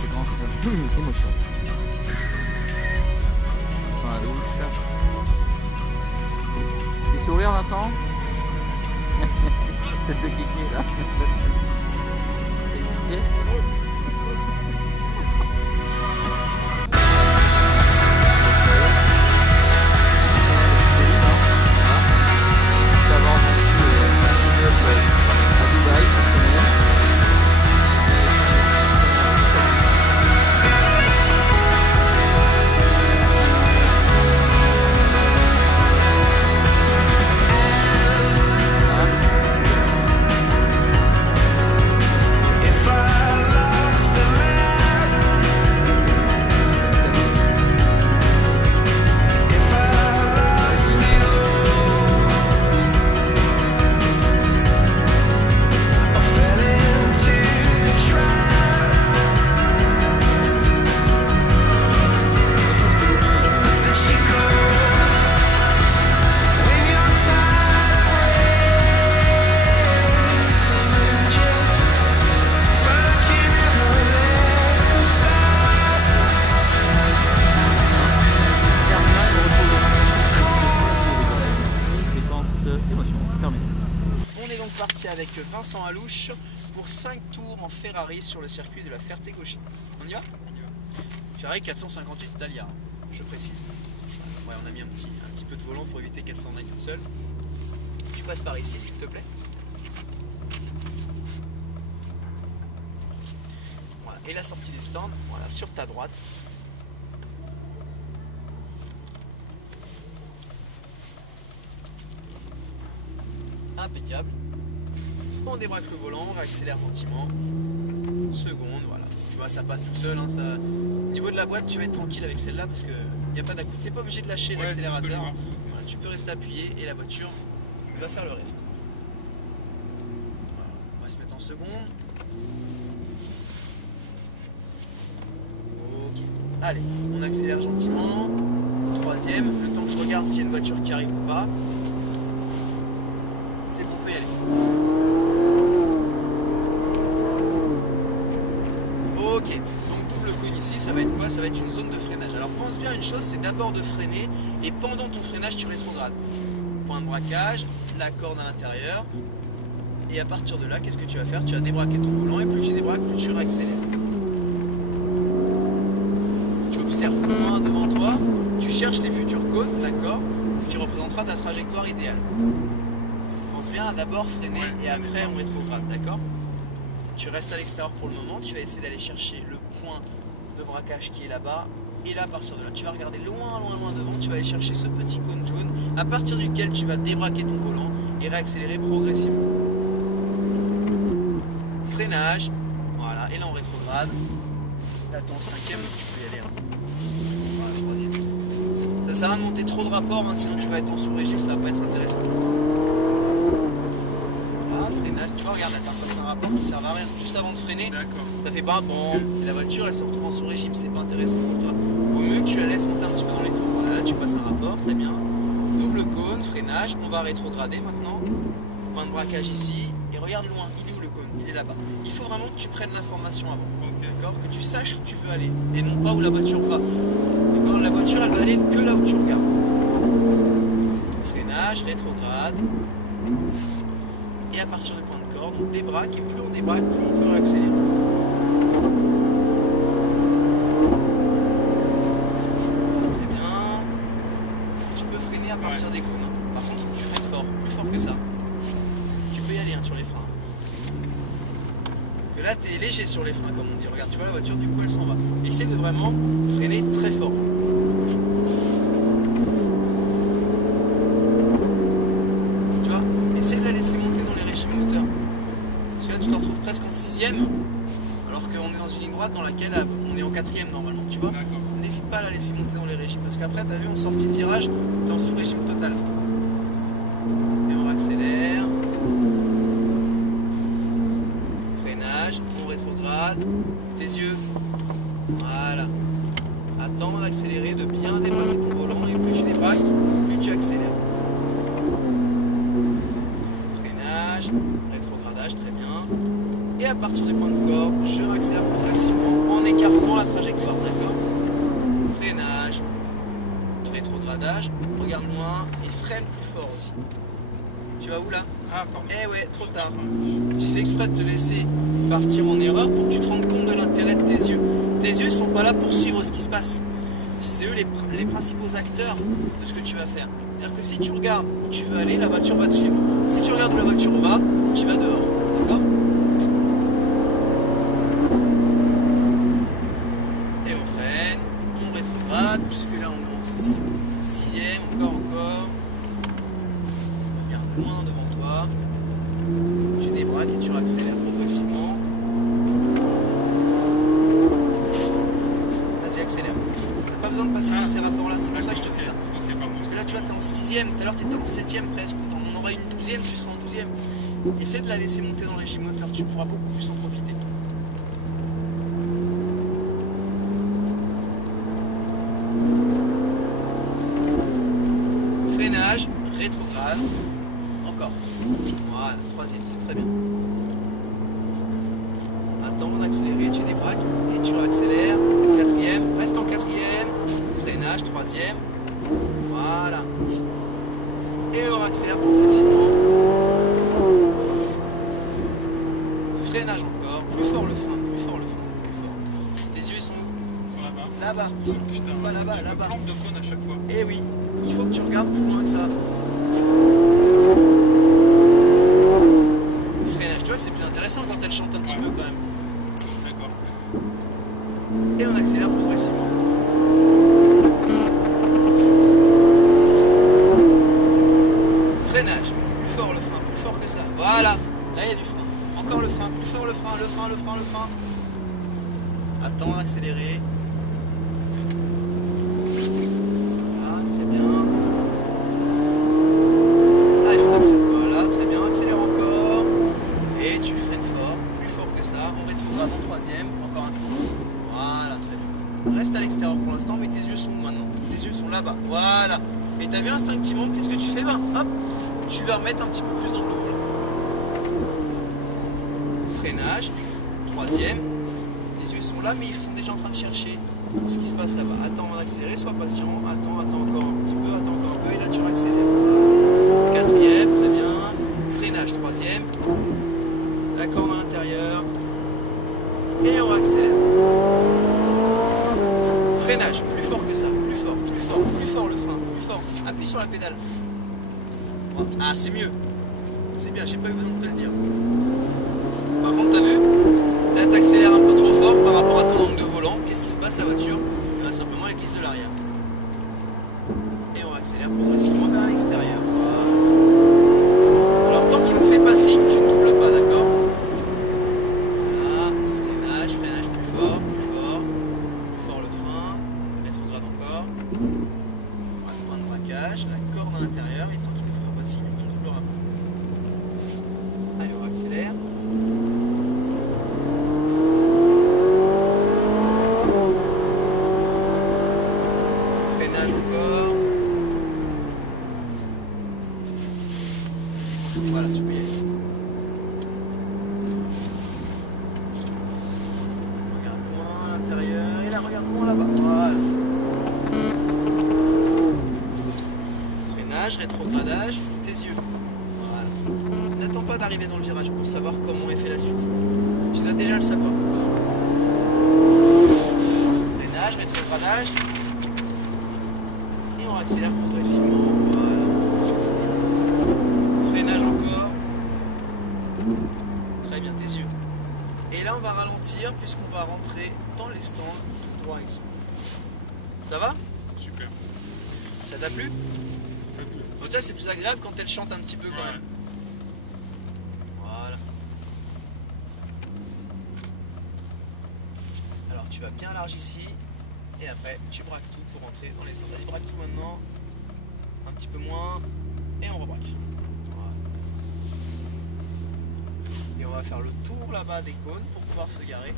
séquence émotion. Vincent à louche. Petit sourire, Vincent. Tête de kéké là. Une petite pièce. Avec Vincent Alouche pour 5 tours en Ferrari sur le circuit de la Ferté-Cochy. On y va? Ferrari 458 Italia, je précise. Ouais, on a mis un petit peu de volant pour éviter qu'elle s'en aille toute seule. Tu passes par ici s'il te plaît. Voilà, et la sortie des stands, voilà, sur ta droite. Impeccable. On débraque le volant, on réaccélère gentiment. Seconde, voilà. Tu vois, ça passe tout seul. Hein, ça... Au niveau de la boîte, tu vas être tranquille avec celle-là parce qu'il n'y a pas d'account. Tu n'es pas obligé de lâcher l'accélérateur. Voilà, tu peux rester appuyé et la voiture va faire le reste. Voilà. On va se mettre en seconde. Ok. Allez, on accélère gentiment. Troisième, le temps que je regarde s'il y a une voiture qui arrive ou pas. C'est bon, on peut y aller. Ok, donc double cône ici, ça va être quoi? Ça va être une zone de freinage. Alors pense bien une chose, c'est d'abord de freiner et pendant ton freinage tu rétrogrades. Point de braquage, la corde à l'intérieur et à partir de là, qu'est-ce que tu vas faire? Tu vas débraquer ton volant et plus tu débraques, plus tu réaccélères. Tu observes loin devant toi, tu cherches les futurs cônes, d'accord? Ce qui représentera ta trajectoire idéale. Pense bien à d'abord freiner et après on rétrograde, d'accord? Tu restes à l'extérieur pour le moment, tu vas essayer d'aller chercher le point de braquage qui est là-bas. Et là, à partir de là, tu vas regarder loin devant, tu vas aller chercher ce petit cône jaune, à partir duquel tu vas débraquer ton volant et réaccélérer progressivement. Freinage, voilà, et là on rétrograde. Là, t'es en cinquième, donc tu peux y aller. Voilà, troisième. Ça sert à rien de monter trop de rapport, hein, sinon tu vas être en sous-régime, ça va pas être intéressant. Tu vois, regarde, t'as repassé un rapport qui sert à rien. Juste avant de freiner, t'as fait pas bon, et la voiture elle se retrouve en sous-régime, c'est pas intéressant pour toi. Vaut mieux que tu la laisses monter un petit peu dans les tours. Voilà, là tu passes un rapport, très bien. Double cône, freinage, on va rétrograder maintenant. Point de braquage ici, et regarde loin, il est où le cône? Il est là-bas. Il faut vraiment que tu prennes l'information avant, d'accord? Que tu saches où tu veux aller, et non pas où la voiture va. D'accord? La voiture elle va aller que là où tu regardes. Freinage, rétrograde. Et à partir du point de corde, on débraque et plus on débraque, plus on peut réaccélérer. Très bien. Tu peux freiner à partir des cônes. Par contre, il faut que tu freines fort, plus fort que ça. Tu peux y aller hein, sur les freins. Parce que là, tu es léger sur les freins, comme on dit. Regarde, tu vois la voiture, du coup, elle s'en va. Essaye de vraiment freiner très fort. Tu vois, essaye de la laisser monter dans les régimes moteurs. Parce que là, tu te retrouves presque en sixième, alors qu'on est dans une ligne droite dans laquelle on est en quatrième normalement, tu vois. N'hésite pas à la laisser monter dans les régimes, parce qu'après, tu as vu, en sortie de virage, tu es en sous-régime total. Et on accélère. Freinage, on rétrograde. Tes yeux. Voilà. Attends d'accélérer, de bien débraquer ton volant, et plus tu débraques, plus tu accélères. Rétrogradage, très bien. Et à partir du point de corde, je réaccélère progressivement en équilibre. freinage, regarde loin et freine plus fort aussi. Tu vas où là? Ah, pardon. Eh ouais, trop tard. J'ai fait exprès de te laisser partir en erreur pour que tu te rendes compte de l'intérêt de tes yeux. Tes yeux ne sont pas là pour suivre ce qui se passe. C'est eux les principaux acteurs de ce que tu vas faire. C'est-à-dire que si tu regardes où tu veux aller, la voiture va te suivre. Si tu regardes où la voiture va, tu vas dehors. D'accord? Et on freine, on rétrograde, puisque là on est en sixième, encore. Regarde loin devant toi. Tu débraques et tu accélères progressivement. Vas-y, accélère. T'as pas besoin de passer tous ces rapports-là, c'est pour ça que je te fais ça. Parce que là, tu vois, t'es en sixième, tout à l'heure t'étais en septième presque. On aurait une douzième, tu seras en douzième. Essaie de la laisser monter dans le régime moteur, tu pourras beaucoup plus en profiter. Freinage, rétrograde. Encore. Voilà, troisième, c'est très bien. Attends, on accélère, tu débraques et tu réaccélères. Quatrième, reste en quatrième. Freinage, troisième. Voilà. Et on accélère progressivement. Freinage encore. Plus fort le frein, plus fort le frein, plus fort. Tes yeux ils sont où? Ils sont là-bas. Là-bas. Ils sont pas là-bas, Je me là-bas. plante de cône à chaque fois. Eh oui, il faut que tu regardes plus loin que ça. Freinage, tu vois que c'est plus intéressant quand elle chante un petit peu quand même. D'accord. Et on accélère progressivement. Freinage, plus fort le frein, plus fort que ça. Voilà, là il y a du frein. Encore le frein, plus fort le frein, le frein, le frein, le frein. Attends, accélérer. Ah, très bien. Allez, on accélère. Voilà, très bien, accélère encore. Et tu freines fort, plus fort que ça. On rétrograde en troisième, encore un coup. Voilà, très bien. Reste à l'extérieur pour l'instant, mais tes yeux sont où maintenant? Tes yeux sont là-bas. Voilà. Et t'as vu instinctivement, qu'est-ce que tu fais? Ben, hop, tu vas remettre un petit peu plus dans le volant. Freinage, troisième. Les yeux sont là, mais ils sont déjà en train de chercher ce qui se passe là-bas. Attends, on va accélérer, sois patient. Attends encore un petit peu, attends encore un peu, et là tu accélères. Quatrième, très bien. Freinage, troisième. La corne à l'intérieur. Et on accélère. Freinage, plus fort que ça, plus fort, plus fort, plus fort le frein, plus fort. Appuie sur la pédale. Ah, c'est mieux. C'est bien, j'ai pas eu besoin de te le dire. Par contre, t'as vu? Là, t'accélères un peu trop fort par rapport à ton angle de volant. Qu'est-ce qui se passe, la voiture? Eh bien, simplement, elle glisse de l'arrière. Et on accélère progressivement vers l'extérieur. Voilà. Alors, tant qu'il nous fait pas signe, tu ne doubles pas, d'accord? Voilà, freinage, freinage plus fort, plus fort. Plus fort le frein. Rétrograde encore. Voilà, point de braquage, la corde à l'intérieur. Et tant qu'il ne fera pas signe, on ne doublera pas. Allez, on accélère. Encore. Voilà, tu peux y aller. Regarde loin à l'intérieur et là, regarde loin là-bas. Voilà. Freinage, rétrogradage, tes yeux. Voilà. N'attends pas d'arriver dans le virage pour savoir comment est fait la suite. Tu dois déjà le savoir. Freinage, rétrogradage. On accélère progressivement, voilà. Freinage encore. Très bien, tes yeux. Et là on va ralentir puisqu'on va rentrer dans les stands tout droit ici. Ça va? Super. Ça t'a plu? Bon, toi c'est plus agréable quand elle chante un petit peu quand même. Voilà. Alors tu vas bien large ici. Et après, tu braques tout pour rentrer dans les stands. Vas-y, braque tout maintenant. Un petit peu moins. Et on rebraque. Voilà. Et on va faire le tour là-bas des cônes pour pouvoir se garer.